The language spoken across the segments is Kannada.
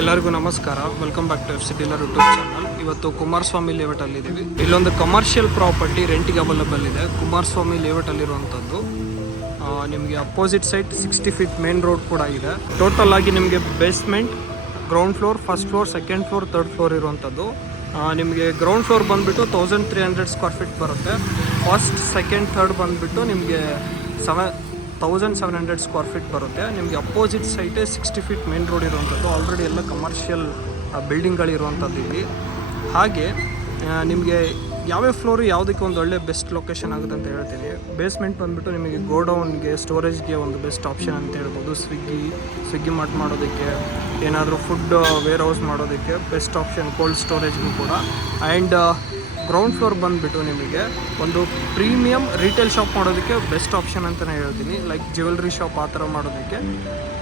ಎಲ್ಲರಿಗೂ ನಮಸ್ಕಾರ. Welcome back to FC dealer YouTube channel. ಇವತ್ತು ಕುಮಾರಸ್ವಾಮಿ ಲೇಔಟ್ ಅಲ್ಲಿ ಇದ್ದೀವಿ. ಇಲ್ಲೊಂದು ಕಮರ್ಷಿಯಲ್ ಪ್ರಾಪರ್ಟಿ ರೆಂಟಿಗೆ ಅವೈಲೇಬಲ್ ಇದೆ. ಕುಮಾರಸ್ವಾಮಿ ಲೇಔಟ್ ಅಲ್ಲಿರುವಂಥದ್ದು. ನಿಮಗೆ opposite side 60 feet main road ಕೂಡ ಇದೆ. ಟೋಟಲ್ ಆಗಿ ನಿಮಗೆ basement, ground floor, first floor, second floor, third floor ಇರುವಂಥದ್ದು. ನಿಮಗೆ ಗ್ರೌಂಡ್ ಫ್ಲೋರ್ ಬಂದುಬಿಟ್ಟು 1300 ಸ್ಕ್ವೇರ್ ಫೀಟ್ ಬರುತ್ತೆ. ಫಸ್ಟ್, ಸೆಕೆಂಡ್, ಥರ್ಡ್ ಬಂದುಬಿಟ್ಟು ನಿಮಗೆ 1700 ಸ್ಕ್ವೇರ್ ಫೀಟ್ ಬರುತ್ತೆ. ನಿಮಗೆ ಅಪೋಸಿಟ್ ಸೈಟೇ 60 ಫೀಟ್ ಮೇನ್ ರೋಡ್ ಇರುವಂಥದ್ದು. ಆಲ್ರೆಡಿ ಎಲ್ಲ ಕಮರ್ಷಿಯಲ್ ಬಿಲ್ಡಿಂಗ್ಗಳಿರುವಂಥದ್ದು ಇಲ್ಲಿ. ಹಾಗೆ ನಿಮಗೆ ಯಾವ್ಯಾವ ಫ್ಲೋರು ಯಾವುದಕ್ಕೆ ಒಂದು ಒಳ್ಳೆ ಬೆಸ್ಟ್ ಲೊಕೇಶನ್ ಆಗುತ್ತೆ ಅಂತ ಹೇಳ್ತೀನಿ. ಬೇಸ್ಮೆಂಟ್ ಬಂದುಬಿಟ್ಟು ನಿಮಗೆ ಗೋಡೌನ್ಗೆ, ಸ್ಟೋರೇಜ್ಗೆ ಒಂದು ಬೆಸ್ಟ್ ಆಪ್ಷನ್ ಅಂತ ಹೇಳ್ಬೋದು. ಸ್ವಿಗ್ಗಿ ಮಾಡೋದಕ್ಕೆ, ಏನಾದರೂ ಫುಡ್ ವೇರ್ ಹೌಸ್ ಮಾಡೋದಕ್ಕೆ ಬೆಸ್ಟ್ ಆಪ್ಷನ್, ಕೋಲ್ಡ್ ಸ್ಟೋರೇಜ್ಗೂ ಕೂಡ. ಆ್ಯಂಡ್ ಗ್ರೌಂಡ್ ಫ್ಲೋರ್ ಬಂದುಬಿಟ್ಟು ನಿಮಗೆ ಒಂದು ಪ್ರೀಮಿಯಮ್ ರಿಟೇಲ್ ಶಾಪ್ ಮಾಡೋದಕ್ಕೆ ಬೆಸ್ಟ್ ಆಪ್ಷನ್ ಅಂತಲೇ ಹೇಳ್ತೀನಿ. ಲೈಕ್ ಜ್ಯುವೆಲ್ರಿ ಶಾಪ್ ಆ ಥರ ಮಾಡೋದಕ್ಕೆ.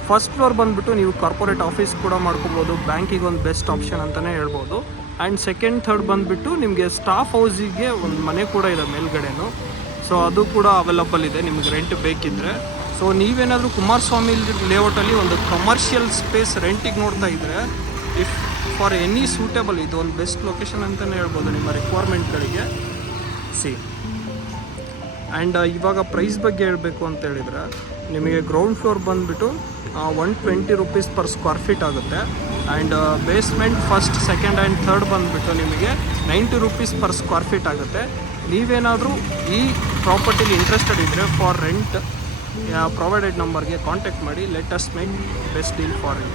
ಫಸ್ಟ್ ಫ್ಲೋರ್ ಬಂದುಬಿಟ್ಟು ನೀವು ಕಾರ್ಪೊರೇಟ್ ಆಫೀಸ್ ಕೂಡ ಮಾಡ್ಕೋಬೋದು. ಬ್ಯಾಂಕಿಗೆ ಒಂದು ಬೆಸ್ಟ್ ಆಪ್ಷನ್ ಅಂತಲೇ ಹೇಳ್ಬೋದು. ಆ್ಯಂಡ್ ಸೆಕೆಂಡ್, ಥರ್ಡ್ ಬಂದುಬಿಟ್ಟು ನಿಮಗೆ ಸ್ಟಾಫ್ ಹೌಸಿಗೆ ಒಂದು ಮನೆ ಕೂಡ ಇದೆ ಮೇಲ್ಗಡೆನೂ. ಸೊ ಅದು ಕೂಡ ಅವೈಲಬಲ್ ಇದೆ ನಿಮಗೆ ರೆಂಟ್ ಬೇಕಿದ್ದರೆ. ಸೊ ನೀವೇನಾದರೂ ಕುಮಾರಸ್ವಾಮಿ ಲೇಔಟಲ್ಲಿ ಒಂದು ಕಮರ್ಷಿಯಲ್ ಸ್ಪೇಸ್ ರೆಂಟಿಗೆ ನೋಡ್ತಾ ಇದ್ದರೆ, ಇಫ್ ಫಾರ್ ಎನಿ ಸೂಟೇಬಲ್ ಇದು ಒಂದು ಬೆಸ್ಟ್ ಲೊಕೇಶನ್ ಅಂತಲೇ ಹೇಳ್ಬೋದು ನಿಮ್ಮ ರಿಕ್ವೈರ್ಮೆಂಟ್ಗಳಿಗೆ. ಆ್ಯಂಡ್ ಇವಾಗ ಪ್ರೈಸ್ ಬಗ್ಗೆ ಹೇಳಬೇಕು ಅಂತ ಹೇಳಿದರೆ, ನಿಮಗೆ ಗ್ರೌಂಡ್ ಫ್ಲೋರ್ ಬಂದುಬಿಟ್ಟು 120 ರೂಪೀಸ್ ಪರ್ ಸ್ಕ್ವೇರ್ ಫೀಟ್ ಆಗುತ್ತೆ. And basement, first, second and third ಬಂದುಬಿಟ್ಟು ನಿಮಗೆ 90 ರೂಪೀಸ್ ಪರ್ ಸ್ಕ್ವೇರ್ ಫೀಟ್ ಆಗುತ್ತೆ. ನೀವೇನಾದರೂ ಈ ಪ್ರಾಪರ್ಟಿಲಿ ಇಂಟ್ರೆಸ್ಟೆಡ್ ಇದ್ದರೆ ಫಾರ್ ರೆಂಟ್ ಪ್ರೊವೈಡೆಡ್ ನಂಬರ್ಗೆ ಕಾಂಟ್ಯಾಕ್ಟ್ ಮಾಡಿ. Let us make best deal for you.